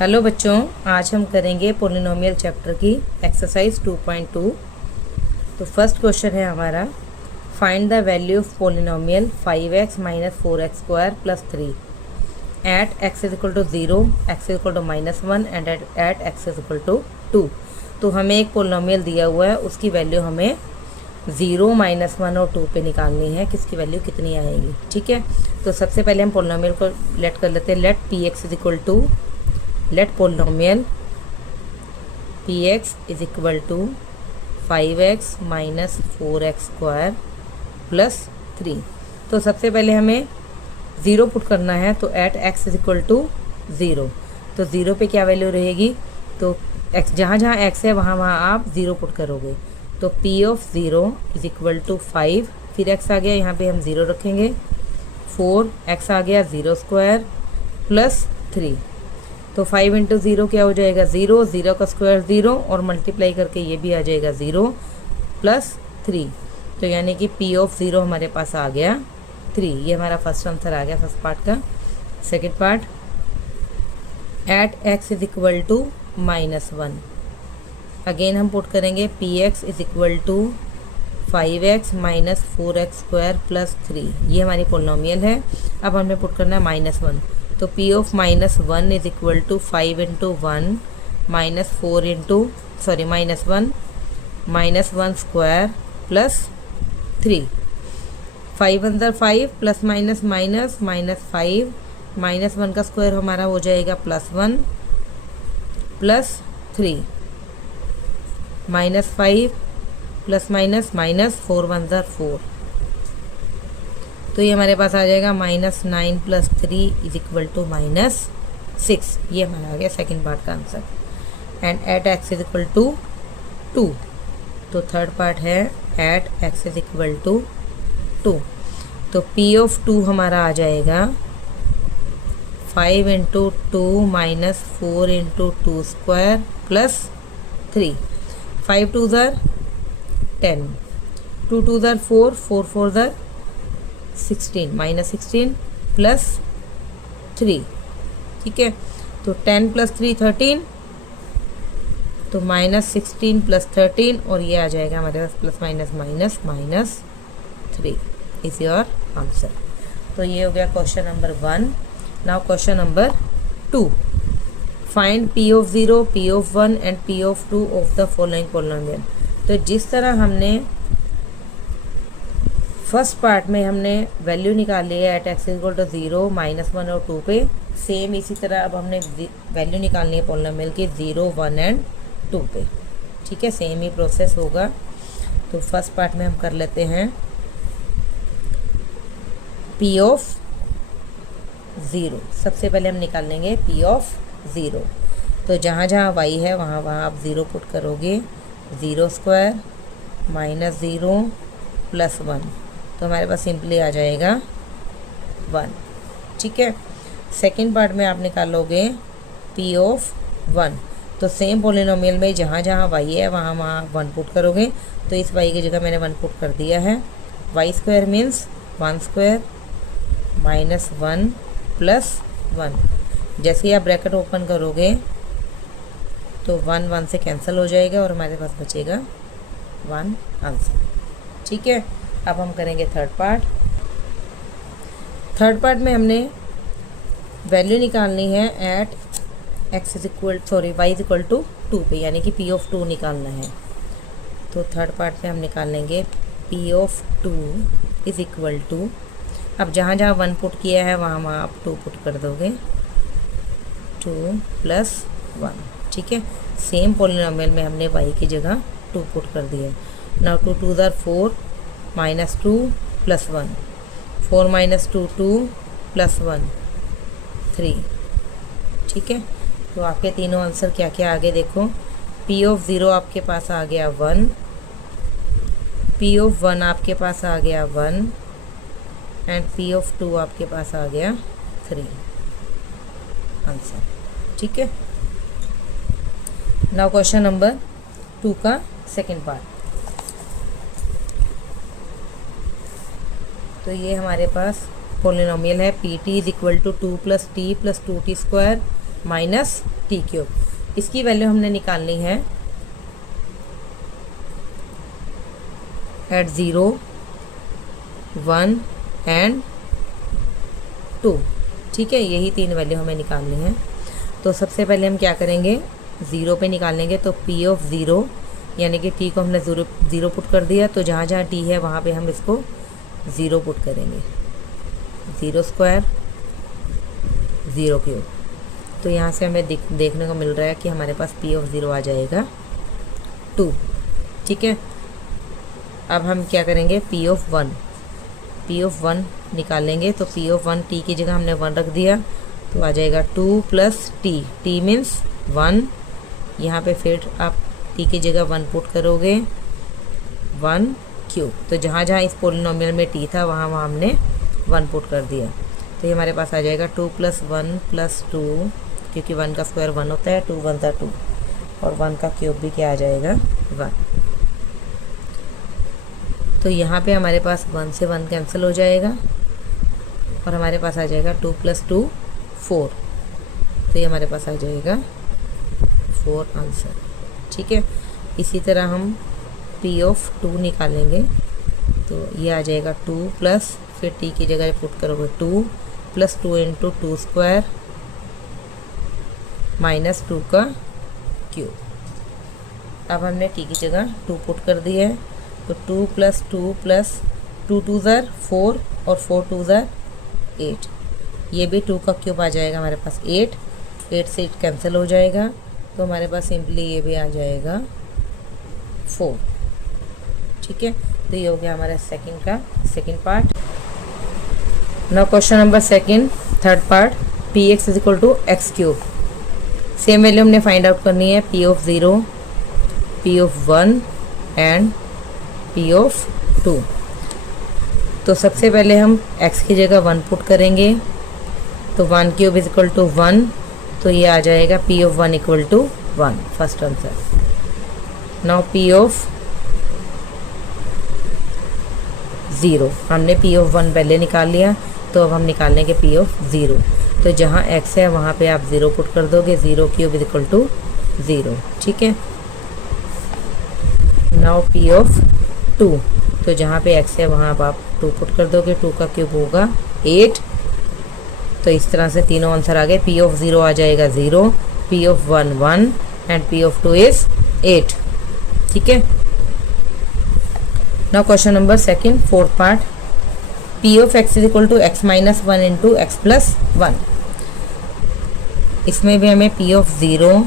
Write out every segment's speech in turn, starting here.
Hello बच्चों, आज हम करेंगे पोलिनोमियल चैप्टर की एक्सरसाइज 2.2। तो फर्स्ट क्वेश्चन है हमारा, find the value of polynomial 5x minus 4x square plus 3 at x is equal to 0, x is equal to -1 and at x is equal to 2। तो हमें एक पोलिनोमियल दिया हुआ है, उसकी वैल्यू हमें 0, -1 और 2 पे निकालनी है, किसकी वैल्यू कितनी आएगी। ठीक है, तो सबसे पहले हम पोलिनोमियल को लेट कर लेते हैं। Let px is equal to let polynomial px is equal to 5x minus 4x square plus 3। तो सबसे पहले हमें 0 पुट करना है, तो at x is equal to 0। तो 0 पे क्या वैल्यू रहेगी, तो x जहाँ जहाँ x है वहाँ वहाँ आप 0 पुट करोगे। तो p of 0 is equal to 5, फिर x आ गया, यहाँ पे हम 0 रखेंगे, 4x आ गया 0 स्क्वायर प्लस 3। तो 5 इंटू 0 क्या हो जाएगा 0, 0 का स्क्वायर 0 और मल्टीप्लाई करके ये भी आ जाएगा 0 प्लस 3। तो यानी कि p ऑफ 0 हमारे पास आ गया 3। ये हमारा फर्स्ट आंसर आ गया फर्स्ट पार्ट का। Second part, at x is equal to -1। Again हम पुट करेंगे px is equal to 5x minus 4x square plus 3। ये हमारी पोलिनोमियल है। अब हमें पुट करना है -1, तो p of -1 is equal to 5 into 1 minus 4 into -1 square plus 3। 5 अंदर 5 प्लस माइनस माइनस -5 -1 का स्क्वायर हमारा हो जाएगा +1 प्लस 3 -5 प्लस माइनस -4 अंदर 4। तो ये हमारे पास आ जाएगा -9 प्लस 3 इज इक्वल टू -6। ये हमारा आ गया सेकेंड पार्ट का answer. And at x is equal to 2। तो थर्ड पार्ट है at x is equal to 2। तो p ऑफ 2 हमारा आ जाएगा 5 into 2 minus 4 into 2 square plus 3। 5 2 ज़र 10, 2 2 ज़र 4, 4 4 ज़र 16, -16 प्लस 3। ठीक है, तो 10 प्लस 3 13, तो -16 प्लस 13 और ये आ जाएगा हमारे पास plus minus -3 is your answer. तो ये हो गया question number 1। Now question number 2, find p of 0, p of 1 and p of 2 of the following polynomial. तो जिस तरह हमने फर्स्ट पार्ट में हमने वैल्यू निकाली है एट x इक्वल टू 0, -1 और 2 पे, सेम इसी तरह अब हमने वैल्यू निकालनी है पोलिनोमियल की 0, 1 एंड 2 पे। ठीक है, सेम ही प्रोसेस होगा। तो फर्स्ट पार्ट में हम कर लेते हैं p ऑफ 0। सबसे पहले हम निकाल लेंगे p ऑफ 0। तो जहाँ जहाँ y है वहाँ वहाँ आप 0 पुट करोगे, 0 स्क्वायर -0 प्लस 1, तो हमारे पास सिंपली आ जाएगा 1। ठीक है, सेकंड पार्ट में आप निकालोगे p ऑफ 1। तो सेम पोलिनोमियल में जहाँ जहाँ y है वहाँ वहाँ 1 पुट करोगे। तो इस y की जगह मैंने 1 पुट कर दिया है। y square means 1 square -1 plus 1। जैसे ही आप ब्रैकेट ओपन करोगे तो 1 1 से कैंसिल हो जाएगा और हमारे पास बचेगा 1 आंसर। ठीक है, अब हम करेंगे थर्ड पार्ट। थर्ड पार्ट में हमने वैल्यू निकालनी है at y is equal to 2 पे, यानी कि p ऑफ 2 निकालना है। तो थर्ड पार्ट में हम निकाल लेंगे p of 2 is equal to, अब जहाँ जहाँ 1 पुट किया है वहाँ वहाँ आप 2 पुट कर दोगे, 2 प्लस 1। ठीक है, सेम पोलिनोमियल में हमने y की जगह 2 पुट कर दिया है। नाउ 2 2 ज़र 4, -2 प्लस 1, 4 -2 2 प्लस 1 3। ठीक है, तो आपके तीनों आंसर क्या क्या आगे देखो। p ऑफ 0 आपके पास आ गया 1, p ऑफ 1 आपके पास आ गया 1 एंड p ऑफ 2 आपके पास आ गया 3 आंसर। ठीक है, नाउ क्वेश्चन नंबर 2 का सेकंड पार्ट। तो ये हमारे पास पोलिनोमियल है P T is equal to 2 + t + 2t² minus T cube. इसकी वैल्यू हमने निकालनी है एट 0, 1 एंड 2। ठीक है, यही 3 वैल्यू हमें निकालनी है। तो सबसे पहले हम क्या करेंगे, 0 पे निकालेंगे। तो पी ऑफ 0 यानी कि टी को हमने 0 पुट कर दिया, तो जहाँ जहाँ टी है वहाँ पे हम इसको 0 पुट करेंगे। 0 स्क्वायर 0 क्यूब। तो यहाँ से हमें देखने को मिल रहा है कि हमारे पास पी ऑफ 0 आ जाएगा 2। ठीक है, अब हम क्या करेंगे, पी ऑफ 1 निकालेंगे। तो पी ऑफ 1 टी की जगह हमने 1 रख दिया, तो आ जाएगा 2 प्लस टी मीन्स 1। यहाँ पे फिर आप टी की जगह 1 पुट करोगे, 1 क्यूब। तो जहाँ जहाँ इस पोलिनोमियल में टी था वहाँ वहाँ हमने 1 पुट कर दिया। तो ये हमारे पास आ जाएगा 2 + 1 + 2, क्योंकि 1 का स्क्वायर 1 होता है, 2 × 2, और 1 का क्यूब भी क्या आ जाएगा, 1। तो यहाँ पे हमारे पास 1 से 1 कैंसिल हो जाएगा और हमारे पास आ जाएगा 2 + 2 4। तो ये हमारे पास आ जाएगा 4 आंसर। ठीक है, इसी तरह हम पी ऑफ 2 निकालेंगे। तो ये आ जाएगा 2 प्लस, फिर टी की जगह पुट करोगे 2 + 2 × 2 स्क्वायर माइनस 2 का क्यूब। अब हमने टी की जगह 2 पुट कर दिया है, तो 2 + 2 + 2 2 ज़र 4 और 4 2 ज़र 8। ये भी 2 का क्यूब आ जाएगा हमारे पास 8 से 8 कैंसिल हो जाएगा, तो हमारे पास सिंपली ये भी आ जाएगा 4। ठीक है, तो ये हो गया हमारा second part. Now question number third part, P x = x³। Same value हमने फाइंड आउट करनी है, P of 0, P of 1 and P of 2। तो सबसे पहले हम x की जगह 1 पुट करेंगे, तो 1³ = 1। तो ये आ जाएगा P of 1 = 1, first answer. Now P of 0, हमने पी ऑफ 1 पहले निकाल लिया, तो अब हम निकालेंगे पी ऑफ 0। तो जहाँ x है वहाँ पे आप 0 पुट कर दोगे, 0³ = 0। ठीक है, नाउ पी ऑफ 2, तो जहाँ पे x है वहाँ आप 2 पुट कर दोगे, 2 का क्यूब होगा 8। तो इस तरह से तीनों आंसर आ गए। पी ऑफ 0 आ जाएगा 0, P of 1 1 and P of 2 is 8। ठीक है, now question number fourth part, P of x = x - 1 × x + 1। इसमें भी हमें P of 0,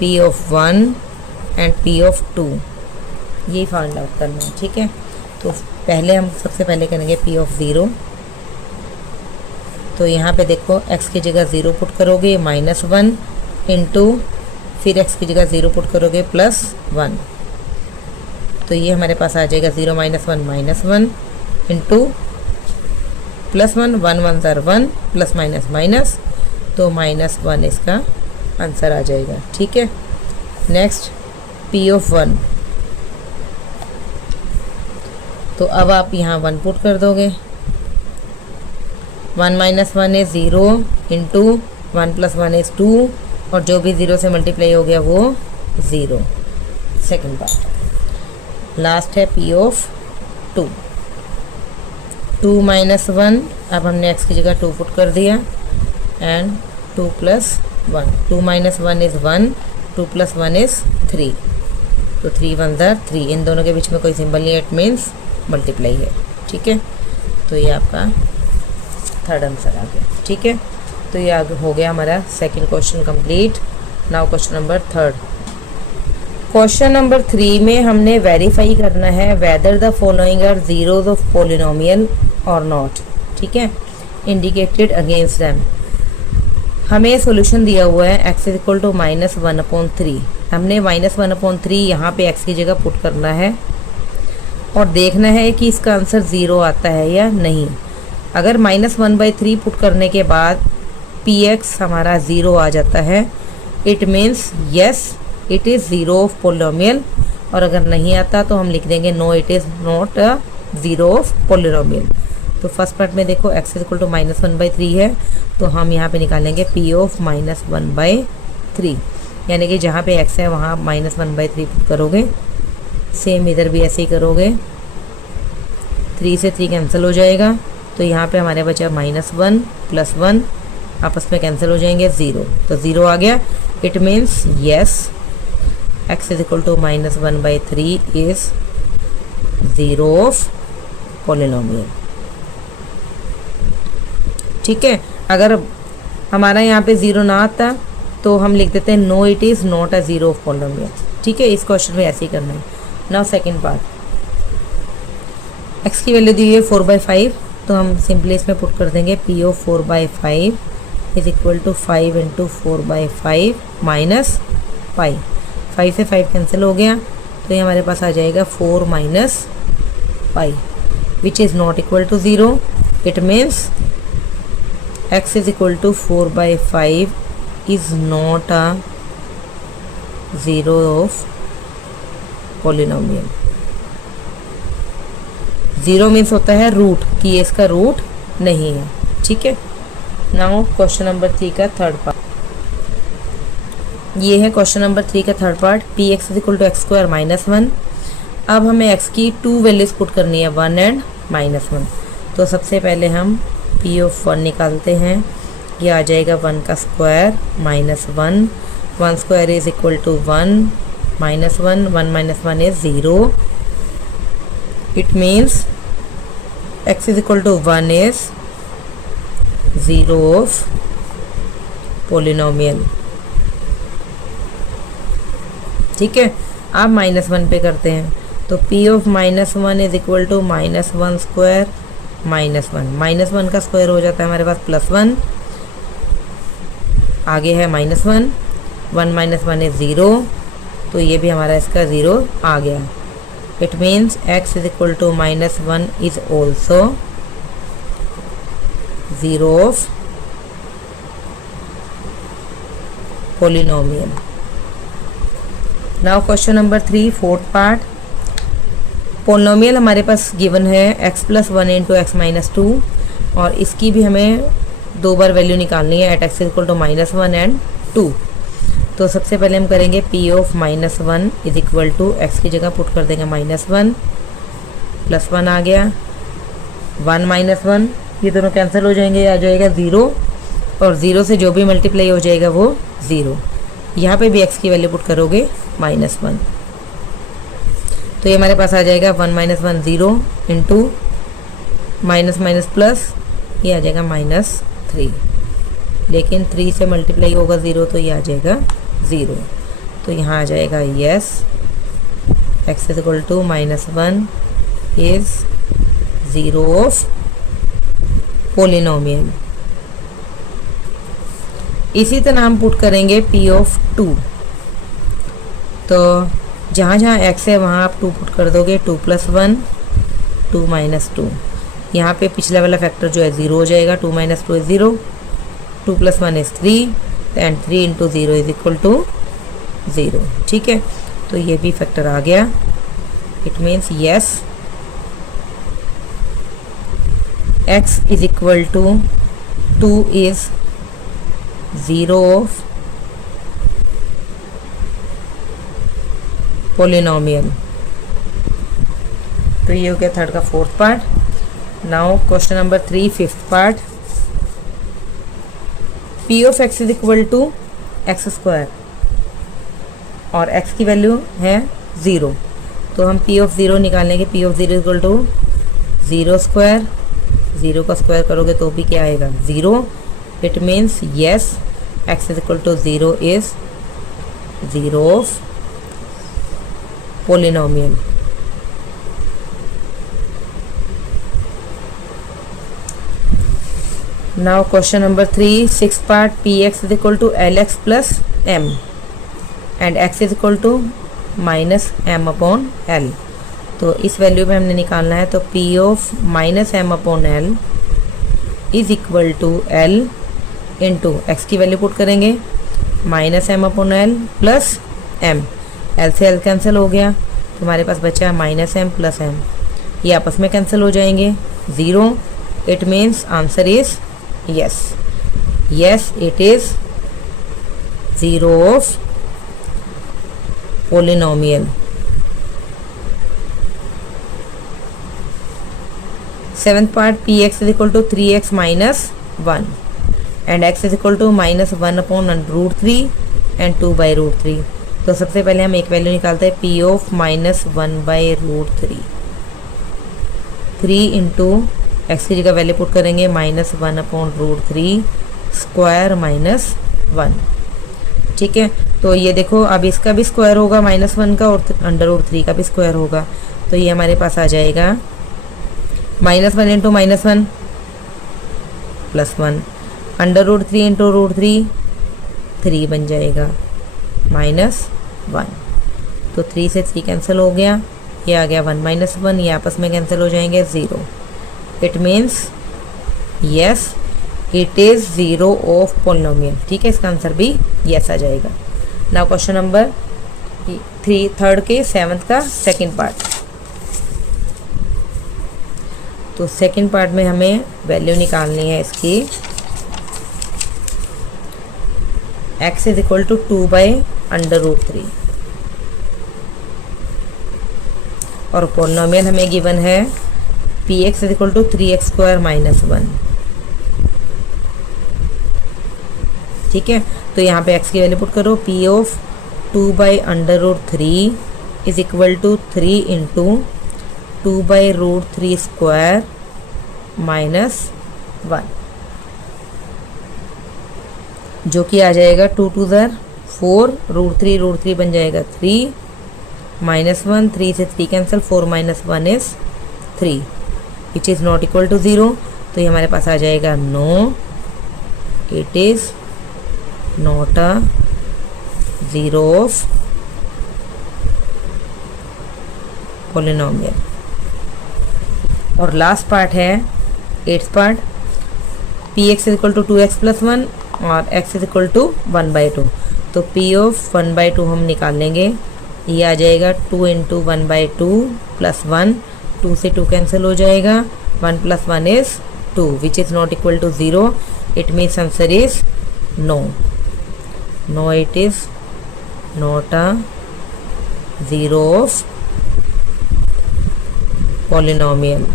P of 1 and P of 2 ये फाइंड आउट करना है। ठीक है, तो पहले हम सबसे पहले करेंगे पी ऑफ 0। तो यहाँ पे देखो x की जगह 0 पुट करोगे, -1 × फिर x की जगह 0 पुट करोगे +1। तो ये हमारे पास आ जाएगा 0 - 1 -1 × +1 1 1 ज़र 1 +- तो -1 इसका आंसर आ जाएगा। ठीक है, नेक्स्ट पी ऑफ 1। तो अब आप यहाँ 1 पुट कर दोगे, 1 - 1 इज़ 0 × 1 + 1 इज़ 2, और जो भी 0 से मल्टीप्लाई हो गया वो 0। सेकंड पार्ट लास्ट है पी ऑफ 2। 2 - 1, अब हमने x की जगह 2 पुट कर दिया, एंड 2 + 1, 2 - 1 इज़ 1, 2 + 1 इज़ 3। तो 3 1 ज़र 3, इन दोनों के बीच में कोई सिंबल नहीं है, इट मीन्स मल्टीप्लाई है। ठीक है, तो ये आपका थर्ड आंसर आ गया। ठीक है, तो ये आगे हो गया हमारा second question complete. Now question number third. Question number 3 में हमने वेरीफाई करना है whether the following are zeros of polynomial और नॉट। ठीक है, इंडिकेटेड अगेंस्ट दैम। हमें सॉल्यूशन दिया हुआ है x = -1/3। हमने -1/3 यहाँ पे x की जगह पुट करना है और देखना है कि इसका आंसर 0 आता है या नहीं। अगर -1/3 पुट करने के बाद px हमारा 0 आ जाता है, it means yes it is 0 of polynomial, और अगर नहीं आता तो हम लिख देंगे no it is not a 0 of polynomial. तो फर्स्ट पार्ट में देखो x इज इक्वल टू -1/3 है, तो हम यहाँ पे निकालेंगे p ऑफ -1/3, यानी कि जहाँ पे x है वहाँ -1/3 पुट करोगे। सेम इधर भी ऐसे ही करोगे, 3 से 3 कैंसिल हो जाएगा, तो यहाँ पे हमारे बचा -1 + 1 आपस में कैंसिल हो जाएंगे, 0, तो 0 आ गया। It means yes x is equal to -1/3 is 0 of polynomial. ठीक है, अगर हमारा यहाँ पे 0 ना आता तो हम लिख देते हैं no it is not a 0 of polynomial. ठीक है, इस क्वेश्चन में ऐसे ही करना है। नाउ सेकंड पार्ट, x की वैल्यू दी हुई है 4/5, तो हम सिंपली इसमें पुट कर देंगे p of 4/5 is equal to 5 into 4/5 minus pi. 5 से 5 कैंसिल हो गया, तो ये हमारे पास आ जाएगा 4 minus pi which is not equal to 0। It means x is equal to 4/5 is not a 0 of polynomial। 0 means होता है रूट, कि ये इसका रूट नहीं है। ठीक है, नाउ क्वेश्चन नंबर 3 का थर्ड पार्ट, ये है क्वेश्चन नंबर 3 का third part, px is equal to x² -1। अब हमें x की 2 वैल्यूज पुट करनी है, 1 एंड -1। तो सबसे पहले हम p ऑफ 1 निकालते हैं, ये आ जाएगा 1 का square -1, 1 square is equal to 1 -1, 1 minus 1 is 0। It means x is equal to 1 is 0 of polynomial. ठीक है, आप -1 पे करते हैं, तो p of -1 is equal to -1 square -1, -1 का स्क्वायर हो जाता है हमारे पास +1, आगे है -1, 1 माइनस 1 इज 0, तो ये भी हमारा इसका 0 आ गया। It means x is equal to -1 is also 0 of polynomial. Now question number 3 fourth part, polynomial हमारे पास गिवन है x + 1 इंटू x - 2, और इसकी भी हमें 2 बार वैल्यू निकालनी है at x equal to -1 and 2। तो सबसे पहले हम करेंगे p of -1 is equal to x की जगह पुट कर देंगे -1 + 1 आ गया, 1 - 1, ये दोनों कैंसिल हो जाएंगे, आ जाएगा 0, और 0 से जो भी मल्टीप्लाई हो जाएगा वो 0। यहाँ पे भी x की वैल्यू पुट करोगे -1, तो ये हमारे पास आ जाएगा 1 - 1 0 इंटू माइनस माइनस प्लस, ये आ जाएगा -3, लेकिन 3 से मल्टीप्लाई होगा 0 तो ये आ जाएगा 0। तो यहाँ आ जाएगा yes x is equal to -1 is 0 of polynomial. इसी तरह हम पुट करेंगे p ऑफ 2, तो जहाँ जहाँ x है वहाँ आप 2 पुट कर दोगे, 2 + 1 2 - 2, यहाँ पे पिछला वाला फैक्टर जो है 0 हो जाएगा, 2 - 2 is 0, 2 + 1 is 3 and 3 into 0 is equal to 0। ठीक है, तो ये भी फैक्टर आ गया। It means yes x is equal to 2 is 0 of polynomial. तो ये हो गया थर्ड का fourth part. Now question number 3 fifth part, p of x is equal to x² और x की वैल्यू है 0, तो हम p ऑफ 0 निकालेंगे। p of 0 equal to 0 square, 0 का स्क्वायर करोगे तो भी क्या आएगा 0। It means yes x is equal to 0 is 0 of polynomial. Now question number 3 six part, px is equal to lx plus m and x is equal to -m/l। तो इस value में हमने निकालना है, तो p of -m/l is equal to l into x की value put करेंगे -m/l plus m, l से l कैंसिल हो गया, तो हमारे पास बचा -m + m, ये आपस में कैंसिल हो जाएंगे 0। It means answer is yes. Yes, it is 0 of polynomial. Seventh part, px is equal to 3x minus 1 and x is equal to minus 1 upon root 3 and 2 by root 3. तो सबसे पहले हम एक वैल्यू निकालते हैं p of minus 1 by root 3 into x की जगह value put करेंगे minus 1 upon root 3 square minus 1. ठीक है, तो ये देखो अब इसका भी स्क्वायर होगा माइनस 1 का और अंडर रूट 3 का भी स्क्वायर होगा. तो ये हमारे पास आ जाएगा minus 1 into minus 1 plus 1 under root 3 into root 3 बन जाएगा माइनस 1. तो 3 से 3 कैंसिल हो गया, ये आ गया 1 माइनस 1, ये आपस में कैंसिल हो जाएंगे 0. It means yes it is 0 of polynomial. ठीक है, इसका आंसर भी यस आ जाएगा. नाउ क्वेश्चन नंबर 3 के 7th का सेकंड पार्ट. तो सेकंड पार्ट में हमें वैल्यू निकालनी है इसकी x is equal to 2 by under root 3 और पोलिनोमियल हमें गिवन है px is equal to 3x square minus 1. ठीक है, तो यहाँ पे x की वैल्यू पुट करो. p of 2 by under root 3 is equal to 3 into 2 by root 3 square minus 1 जो कि आ जाएगा 2 टू ज़र 4 रूट 3 बन जाएगा 3 माइनस 1 3 से 3 cancel 4 minus 1 is 3 which is not equal to 0. तो ये हमारे पास आ जाएगा no it is not a 0 of polynomial. और लास्ट पार्ट है 8th part, px is equal to 2x plus 1 और x is equal to 1 by 2. तो p ऑफ 1 बाई 2 हम निकाल लेंगे, ये आ जाएगा 2 इंटू 1 बाई 2 प्लस 1 2 से 2 कैंसिल हो जाएगा 1 plus 1 is 2 which is not equal to 0. It means answer is no. No it is not a 0 of polynomial.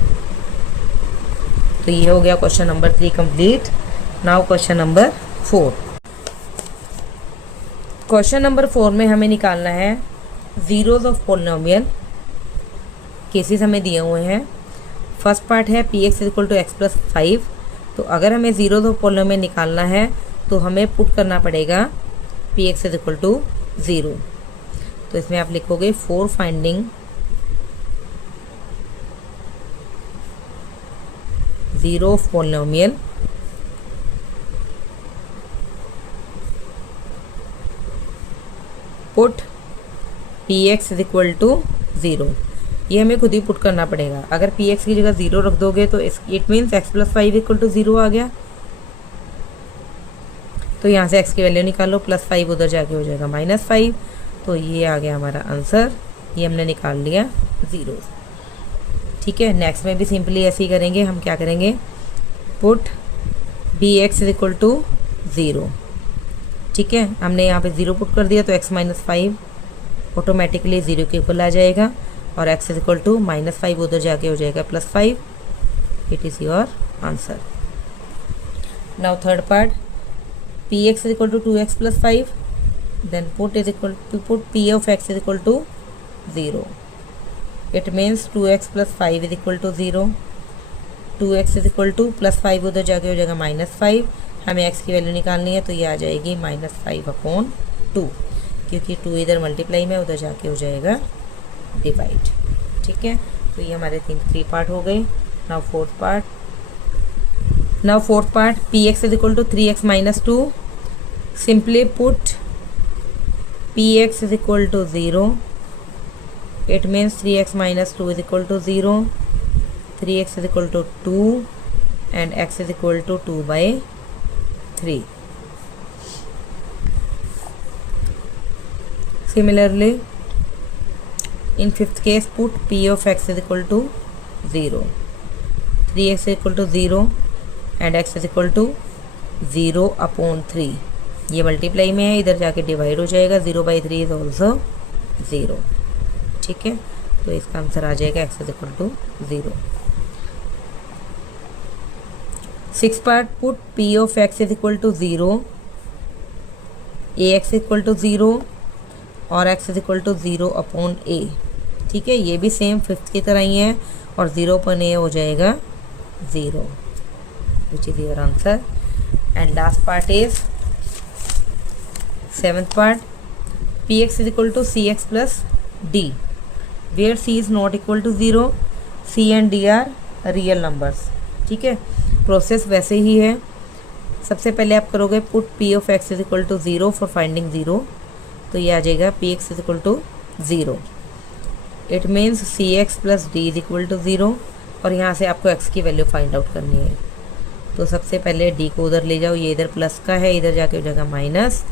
तो ये हो गया question number 3 complete. Now question number 4. Question number 4 में हमें निकालना है जीरोज ऑफ पोलिनोमियल. केसेस हमें दिए हुए हैं. फर्स्ट पार्ट है px is equal to x plus 5. तो अगर हमें जीरोज ऑफ पोलिनोमियल निकालना है तो हमें पुट करना पड़ेगा px इज इक्वल टू 0. तो इसमें आप लिखोगे for finding zero of polynomial put px is equal to 0. ये हमें खुद ही पुट करना पड़ेगा. अगर px की जगह 0 रख दोगे तो it means x plus 5 equal to 0 आ गया. तो यहाँ से x की वैल्यू निकालो, प्लस 5 उधर जाके हो जाएगा माइनस 5. तो ये आ गया हमारा आंसर. ये हमने निकाल लिया 0. ठीक है, नेक्स्ट में भी सिंपली ऐसे ही करेंगे. हम क्या करेंगे, put bx is equal to 0. ठीक है, हमने यहाँ पे 0 पुट कर दिया तो x माइनस 5 ऑटोमेटिकली 0 के इक्वल आ जाएगा और x is equal to minus 5 उधर जाके हो जाएगा plus 5. It is your answer. Now third part, px is equal to 2x plus 5. Then put p of x is equal to 0. It means 2x plus 5 is equal to 0. 2x is equal to plus 5 उधर जाके हो जाएगा minus 5. हमें x की value निकालनी है तो ये आ जाएगी माइनस 5 अपॉन 2 क्योंकि 2 इधर मल्टीप्लाई में उधर जाके हो जाएगा डिवाइड. ठीक है, तो ये हमारे 3 पार्ट हो गए. Now fourth part px is equal to 3x minus 2. Simply put px is equal to 0. It means 3x minus 2 is equal to 0, 3x is equal to 2 and x is equal to 2 by 3. Similarly, in fifth case put p of x is equal to 0. 3x equal to 0 and x is equal to 0/3। ये multiply में है, इधर जाके divide हो जाएगा। 0/3 is also 0। ठीक है, तो इसका आंसर आ जाएगा x is equal to 0। 6 part, put p of x is equal to 0, ax equal to 0 और x is equal to 0/a। ठीक है, ये भी सेम फिफ्थ की तरह ही है और 0/a हो जाएगा 0, which is your answer. And last part is 7th part, px is equal to cx plus d, where c is not equal to 0, c and d are real numbers. ठीक है, process वैसे ही है। सबसे पहले आप करोगे put p of x is equal to 0 for finding 0, तो ये आ जाएगा px is equal to 0। It means cx plus d is equal to 0 और यहाँ से आपको x की वैल्यू फाइंड आउट करनी है। तो सबसे पहले d को उधर ले जाओ, ये इधर प्लस का है, इधर जाके हो जाएगा minus,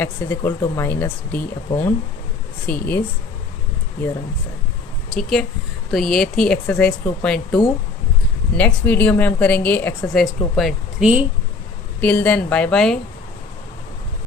x is equal to minus d/c is your answer. ठीक है, तो ये थी एक्सरसाइज 2.2। नेक्स्ट वीडियो में हम करेंगे exercise 2.3। Till then bye bye.